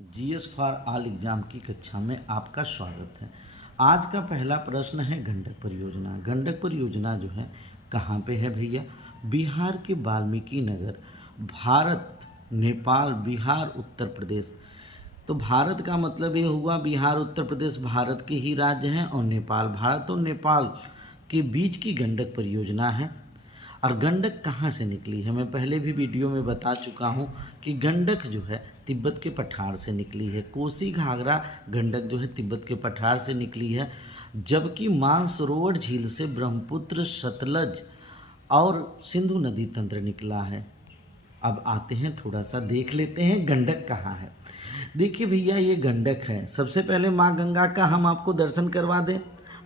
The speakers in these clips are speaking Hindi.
जीएस फॉर ऑल एग्जाम की कक्षा में आपका स्वागत है। आज का पहला प्रश्न है गंडक परियोजना। गंडक परियोजना जो है कहाँ पे है भैया? बिहार के वाल्मीकि नगर, भारत, नेपाल, बिहार, उत्तर प्रदेश। तो भारत का मतलब ये हुआ बिहार उत्तर प्रदेश भारत के ही राज्य हैं और नेपाल, भारत और नेपाल के बीच की गंडक परियोजना है। और गंडक कहाँ से निकली है? मैं पहले भी वीडियो में बता चुका हूँ कि गंडक जो है तिब्बत के पठार से निकली है। कोसी घाघरा गंडक जो है तिब्बत के पठार से निकली है, जबकि मानसरोवर झील से ब्रह्मपुत्र, सतलज और सिंधु नदी तंत्र निकला है। अब आते हैं, थोड़ा सा देख लेते हैं गंडक कहाँ है। देखिए भैया, ये गंडक है। सबसे पहले माँ गंगा का हम आपको दर्शन करवा दें।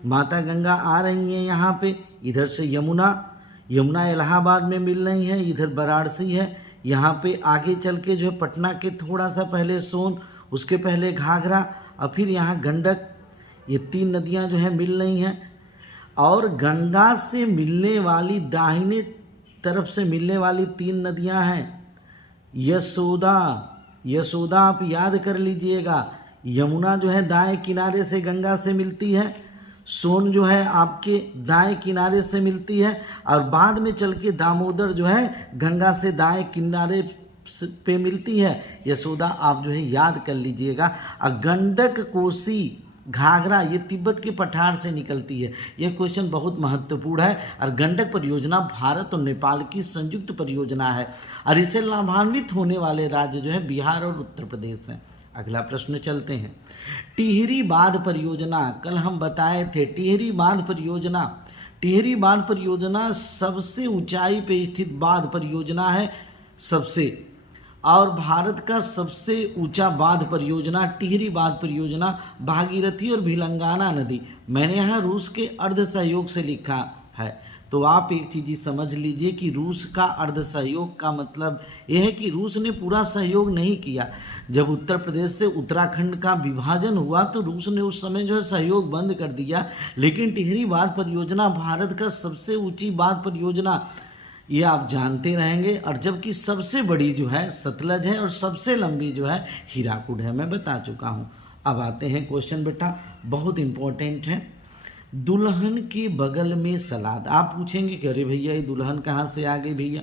माता गंगा आ रही हैं यहाँ पे, इधर से यमुना इलाहाबाद में मिल रही है, इधर वाराणसी है। यहाँ पे आगे चल के जो है पटना के थोड़ा सा पहले सोन, उसके पहले घाघरा और फिर यहाँ गंडक, ये तीन नदियाँ जो है मिल रही हैं। और गंगा से मिलने वाली, दाहिने तरफ से मिलने वाली तीन नदियाँ हैं यशोदा आप याद कर लीजिएगा। यमुना जो है दाएं किनारे से गंगा से मिलती है, सोन जो है आपके दाएं किनारे से मिलती है, और बाद में चल के दामोदर जो है गंगा से दाएं किनारे पे मिलती है। यशोदा आप जो है याद कर लीजिएगा। और गंडक, कोसी, घाघरा ये तिब्बत के पठार से निकलती है। यह क्वेश्चन बहुत महत्वपूर्ण है। और गंडक परियोजना भारत और नेपाल की संयुक्त परियोजना है और इससे लाभान्वित होने वाले राज्य जो है बिहार और उत्तर प्रदेश हैं। अगला प्रश्न चलते हैं। टिहरी बांध परियोजना, कल हम बताए थे टिहरी बांध परियोजना सबसे ऊंचाई पे स्थित बांध परियोजना है सबसे, और भारत का सबसे ऊंचा बांध परियोजना टिहरी बांध परियोजना भागीरथी और भिलंगाना नदी। मैंने यहाँ रूस के अर्ध सहयोग से लिखा है, तो आप एक चीज़ समझ लीजिए कि रूस का अर्ध सहयोग का मतलब यह है कि रूस ने पूरा सहयोग नहीं किया। जब उत्तर प्रदेश से उत्तराखंड का विभाजन हुआ तो रूस ने उस समय जो है सहयोग बंद कर दिया। लेकिन टिहरी बांध परियोजना भारत का सबसे ऊंची बांध परियोजना, ये आप जानते रहेंगे। और जबकि सबसे बड़ी जो है सतलज है और सबसे लंबी जो है हीराकुड है, मैं बता चुका हूँ। अब आते हैं क्वेश्चन बेटा, बहुत इंपॉर्टेंट है। दुल्हन के बगल में सलाद। आप पूछेंगे कि अरे भैया ये दुल्हन कहाँ से आ गई भैया?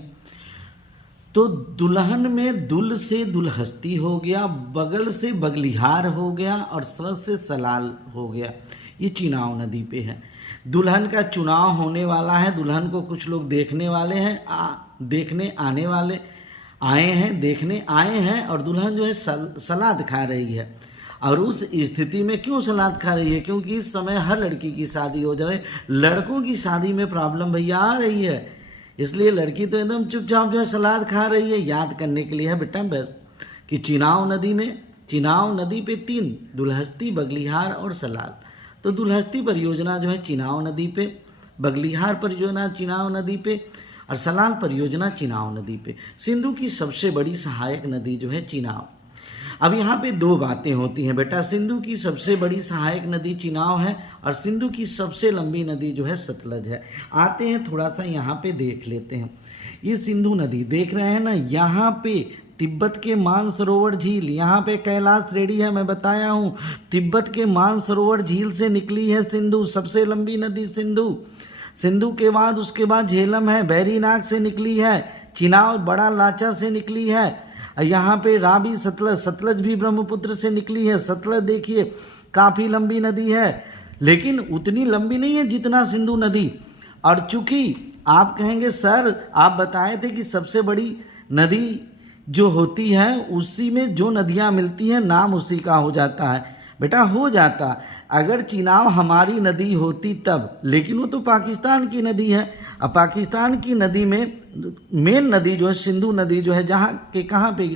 तो दुल्हन में दुल से दुल्हस्ती हो गया, बगल से बगलिहार हो गया और स से सलाल हो गया। ये चिनाव नदी पे है। दुल्हन का चुनाव होने वाला है। दुल्हन को कुछ लोग देखने वाले हैं, देखने आए हैं और दुल्हन जो है सलाद खा रही है। और उस स्थिति में क्यों सलाद खा रही है? क्योंकि इस समय हर लड़की की शादी हो जाए, लड़कों की शादी में प्रॉब्लम भैया आ रही है, इसलिए लड़की तो एकदम चुपचाप जो है सलाद खा रही है। याद करने के लिए है बेटा कि चिनाव नदी पे तीन, दुल्हस्ती, बगलिहार और सलाल। तो दुल्हस्ती परियोजना जो है चिनाव नदी पे, बगलिहार परियोजना चिनाव नदी पे और सलाल परियोजना चिनाव नदी पे। सिंधु की सबसे बड़ी सहायक नदी जो है चिनाव। अब यहाँ पे दो बातें होती हैं बेटा, सिंधु की सबसे बड़ी सहायक नदी चिनाव है और सिंधु की सबसे लंबी नदी जो है सतलज है। आते हैं थोड़ा सा यहाँ पे देख लेते हैं। ये सिंधु नदी देख रहे हैं ना, यहाँ पे तिब्बत के मानसरोवर झील, यहाँ पे कैलाश श्रेणी है, मैं बताया हूँ। तिब्बत के मानसरोवर झील से निकली है सिंधु, सबसे लंबी नदी सिंधु के बाद उसके बाद झेलम है, बैरीनाग से निकली है, चिनाव बड़ा लाचा से निकली है। यहाँ पे रावी, सतलज भी ब्रह्मपुत्र से निकली है। सतलज देखिए काफ़ी लंबी नदी है, लेकिन उतनी लंबी नहीं है जितना सिंधु नदी। और चूंकि आप कहेंगे सर आप बताए थे कि सबसे बड़ी नदी जो होती है उसी में जो नदियाँ मिलती हैं नाम उसी का हो जाता है। बेटा हो जाता, अगर चिनाव हमारी नदी होती तब, लेकिन वो तो पाकिस्तान की नदी है। अब पाकिस्तान की नदी में मेन नदी जो है सिंधु नदी जो है जहाँ के कहाँ पे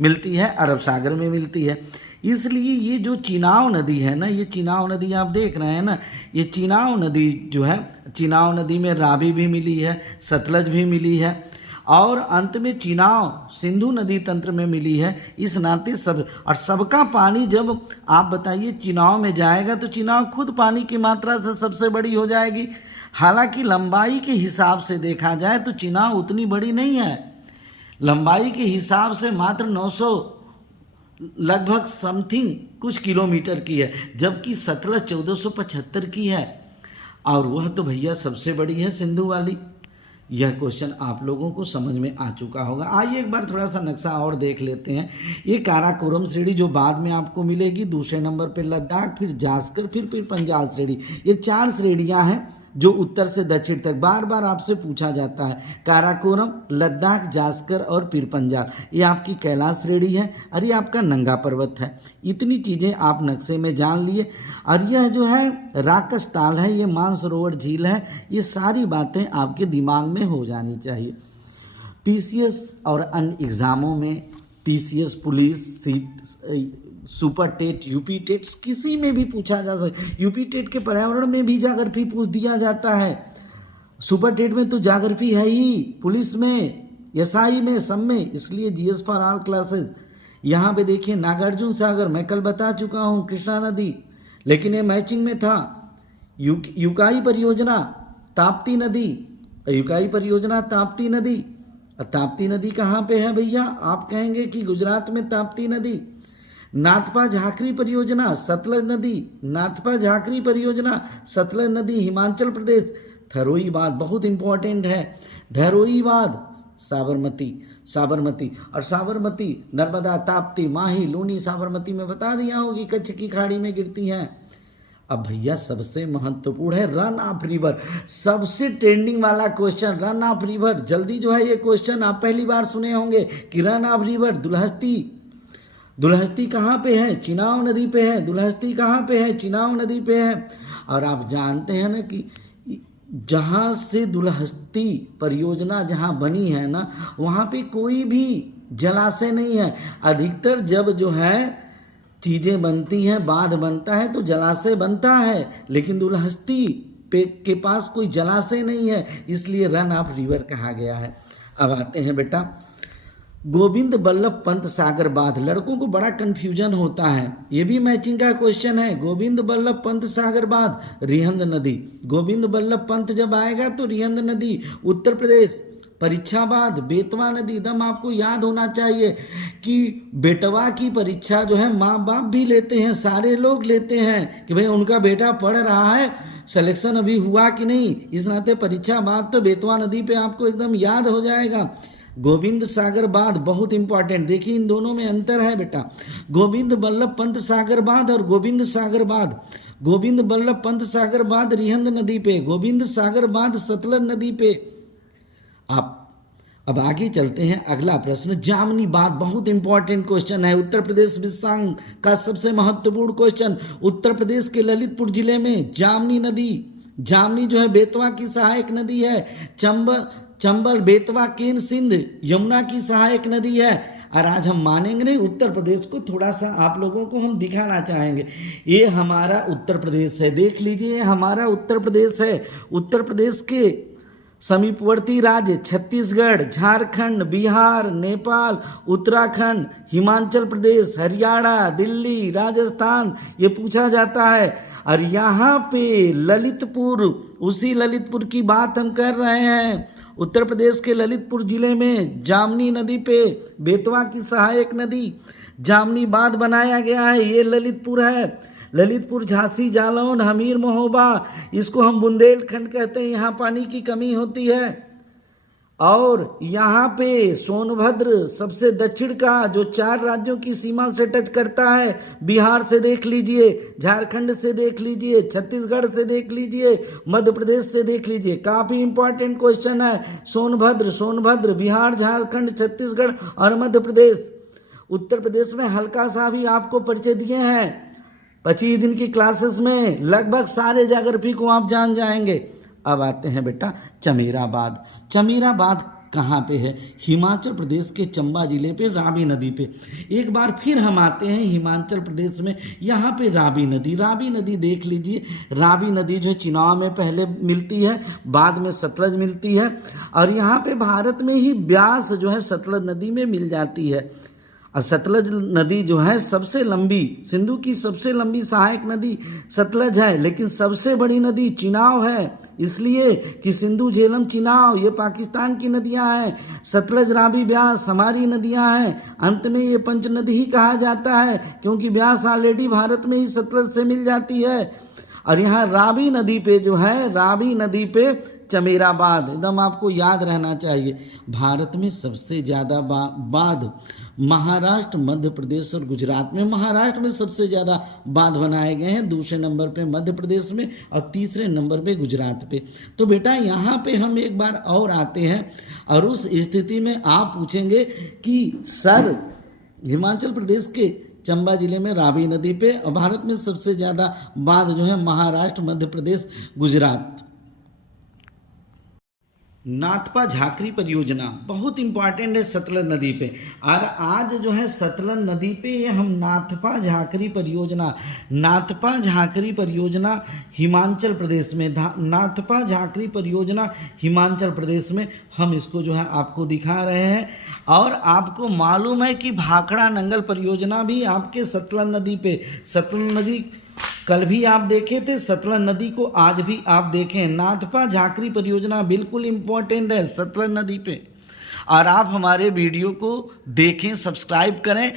मिलती है? अरब सागर में मिलती है। इसलिए ये जो चिनाव नदी है ना, ये चिनाव नदी आप देख रहे हैं ना, ये चिनाव नदी जो है, चिनाव नदी में रावी भी मिली है, सतलज भी मिली है और अंत में चिनाव सिंधु नदी तंत्र में मिली है। इस नाते सबका पानी जब आप बताइए चिनाव में जाएगा तो चिनाव खुद पानी की मात्रा से सबसे बड़ी हो जाएगी। हालांकि लंबाई के हिसाब से देखा जाए तो चिनाव उतनी बड़ी नहीं है, लंबाई के हिसाब से मात्र लगभग समथिंग कुछ किलोमीटर की है, जबकि सतलज 1475 की है, और वह तो भैया सबसे बड़ी है सिंधु वाली। यह क्वेश्चन आप लोगों को समझ में आ चुका होगा। आइए एक बार थोड़ा सा नक्शा और देख लेते हैं। ये काराकोरम श्रेणी जो बाद में आपको मिलेगी, दूसरे नंबर पे लद्दाख, फिर जास्कर, फिर पंजाब श्रेणी। ये 4 श्रेणियां हैं जो उत्तर से दक्षिण तक बार बार आपसे पूछा जाता है। काराकोरम, लद्दाख, जास्कर और पीर पंजाल, ये आपकी कैलाश श्रेणी है और ये आपका नंगा पर्वत है। इतनी चीज़ें आप नक्शे में जान लिए। और यह जो है राकस ताल है, ये मानसरोवर झील है, ये सारी बातें आपके दिमाग में हो जानी चाहिए। पीसीएस और अन्य एग्ज़ामों में, पीसीएस, पुलिस, सीट, सुपर टेट, यूपी टेट, किसी में भी पूछा जा सकता है। यूपी टेट के पर्यावरण में भी ज्योग्राफी पूछ दिया जाता है। सुपर टेट में तो ज्योग्राफी है ही, पुलिस में, एसआई में, सब में, इसलिए जीएस फॉर ऑल क्लासेस। यहाँ पे देखिए नागार्जुन सागर, मैं कल बता चुका हूँ, कृष्णा नदी, लेकिन ये मैचिंग में था। युकाई परियोजना, ताप्ती नदी, युकाई परियोजना ताप्ती नदी। ताप्ती नदी कहाँ पे है भैया? आप कहेंगे कि गुजरात में ताप्ती नदी। नाथपा झाकरी परियोजना, सतलज नदी, नाथपा झाकरी परियोजना, सतलज नदी, हिमाचल प्रदेश। धरोई बांध बहुत इंपॉर्टेंट है, धरोई बांध, साबरमती और साबरमती, नर्मदा, ताप्ती, माही, लूनी, साबरमती में बता दिया हो कि कच्छ की खाड़ी में गिरती हैं। अब भैया सबसे महत्वपूर्ण है रन ऑफ रिवर, सबसे ट्रेंडिंग वाला क्वेश्चन, रन ऑफ रिवर। जल्दी जो है ये क्वेश्चन आप पहली बार सुने होंगे कि रन ऑफ रिवर, दुलहस्ती कहाँ पे है? चिनाब नदी पे है। दुलहस्ती कहाँ पे है? चिनाब नदी पे है। और आप जानते हैं ना कि जहाँ से दुलहस्ती परियोजना जहाँ बनी है ना, वहाँ पे कोई भी जलाशय नहीं है। अधिकतर जब जो है चीज़ें बनती हैं, बांध बनता है तो जलाशय बनता है, लेकिन दुलहस्ती के पास कोई जलाशय नहीं है, इसलिए रन ऑफ रिवर कहा गया है। अब आते हैं बेटा गोविंद बल्लभ पंत सागर बांध। लड़कों को बड़ा कंफ्यूजन होता है, ये भी मैचिंग का क्वेश्चन है। गोविंद बल्लभ पंत सागर बांध, रिहंद नदी। गोविंद बल्लभ पंत जब आएगा तो रिहंद नदी, उत्तर प्रदेश। परीक्षा बांध, बेतवा नदी। एकदम आपको याद होना चाहिए कि बेटवा की परीक्षा जो है माँ बाप भी लेते हैं, सारे लोग लेते हैं कि भाई उनका बेटा पढ़ रहा है, सिलेक्शन अभी हुआ कि नहीं। इस नाते परीक्षा बांध तो बेतवा नदी पे आपको एकदम याद हो जाएगा। गोविंद सागर बांध बहुत इंपॉर्टेंट, देखिए इन दोनों में अंतर है बेटा। गोविंद बल्लभ पंत सागर बांध और गोविंद सागर बांध। गोविंद बल्लभ पंत सागर बांध रिहंद नदी पे, गोविंद सागर बांध सतलज नदी पे। आप अब आगे चलते हैं, अगला प्रश्न जामनी बांध, बहुत इंपॉर्टेंट क्वेश्चन है। उत्तर प्रदेश विश्वांग का सबसे महत्वपूर्ण क्वेश्चन। उत्तर प्रदेश के ललितपुर जिले में जामनी नदी, जामनी जो है बेतवा की सहायक नदी है। चंबल, बेतवा, केन, सिंध, यमुना की सहायक नदी है। और आज हम मानेंगे नहीं, उत्तर प्रदेश को थोड़ा सा आप लोगों को हम दिखाना चाहेंगे। ये हमारा उत्तर प्रदेश है, देख लीजिए हमारा उत्तर प्रदेश है। उत्तर प्रदेश के समीपवर्ती राज्य छत्तीसगढ़, झारखंड, बिहार, नेपाल, उत्तराखंड, हिमाचल प्रदेश, हरियाणा, दिल्ली, राजस्थान, ये पूछा जाता है। और यहाँ पे ललितपुर, उसी ललितपुर की बात हम कर रहे हैं। उत्तर प्रदेश के ललितपुर जिले में जामनी नदी पे, बेतवा की सहायक नदी, जामनी बांध बनाया गया है। ये ललितपुर है। ललितपुर, झांसी, जालौन, हमीर, महोबा, इसको हम बुंदेलखंड कहते हैं, यहाँ पानी की कमी होती है। और यहाँ पे सोनभद्र सबसे दक्षिण का, जो 4 राज्यों की सीमा से टच करता है। बिहार से देख लीजिए, झारखंड से देख लीजिए, छत्तीसगढ़ से देख लीजिए, मध्य प्रदेश से देख लीजिए। काफी इंपॉर्टेंट क्वेश्चन है। सोनभद्र, बिहार, झारखंड, छत्तीसगढ़ और मध्य प्रदेश। उत्तर प्रदेश में हल्का सा भी आपको परिचय दिए हैं। 25 दिन की क्लासेस में लगभग सारे ज्योग्राफी को आप जान जाएंगे। अब आते हैं बेटा चमेरा बांध। चमेरा बांध कहाँ पे है? हिमाचल प्रदेश के चंबा जिले पे, रावी नदी पे। एक बार फिर हम आते हैं हिमाचल प्रदेश में, यहाँ पे रावी नदी देख लीजिए। रावी नदी जो है चिनाब में पहले मिलती है, बाद में सतलज मिलती है। और यहाँ पे भारत में ही ब्यास जो है सतलज नदी में मिल जाती है। और सतलज नदी जो है सबसे लंबी, सिंधु की सबसे लंबी सहायक नदी सतलज है, लेकिन सबसे बड़ी नदी चिनाब है, इसलिए कि सिंधु, झेलम, चिनाब ये पाकिस्तान की नदियां हैं। सतलज, रावी, ब्यास हमारी नदियां हैं। अंत में ये पंच नदी ही कहा जाता है, क्योंकि ब्यास ऑलरेडी भारत में ही सतलज से मिल जाती है। और यहाँ रावी नदी पे जो है, रावी नदी पे चमेराबाद, एकदम आपको याद रहना चाहिए। भारत में सबसे ज़्यादा बांध महाराष्ट्र, मध्य प्रदेश और गुजरात में। महाराष्ट्र में सबसे ज़्यादा बांध बनाए गए हैं, दूसरे नंबर पे मध्य प्रदेश में और तीसरे नंबर पे गुजरात पे। तो बेटा यहाँ पे हम एक बार और आते हैं और उस स्थिति में आप पूछेंगे कि सर हिमाचल प्रदेश के चंबा जिले में रावी नदी पे और भारत में सबसे ज़्यादा बांध जो है महाराष्ट्र, मध्य प्रदेश, गुजरात। नाथपा झाकरी परियोजना बहुत इंपॉर्टेंट है सतलज नदी पे। और आज जो है सतलज नदी पे ये हम नाथपा झाकरी परियोजना हिमाचल प्रदेश में, नाथपा झाकरी परियोजना हिमाचल प्रदेश में हम इसको जो है आपको दिखा रहे हैं। और आपको मालूम है कि भाखड़ा नंगल परियोजना भी आपके सतलज नदी पे, सतलज नदी कल भी आप देखे थे, सतलज नदी को आज भी आप देखें। नाथपा झाकरी परियोजना बिल्कुल इंपॉर्टेंट है सतलज नदी पे। और आप हमारे वीडियो को देखें, सब्सक्राइब करें।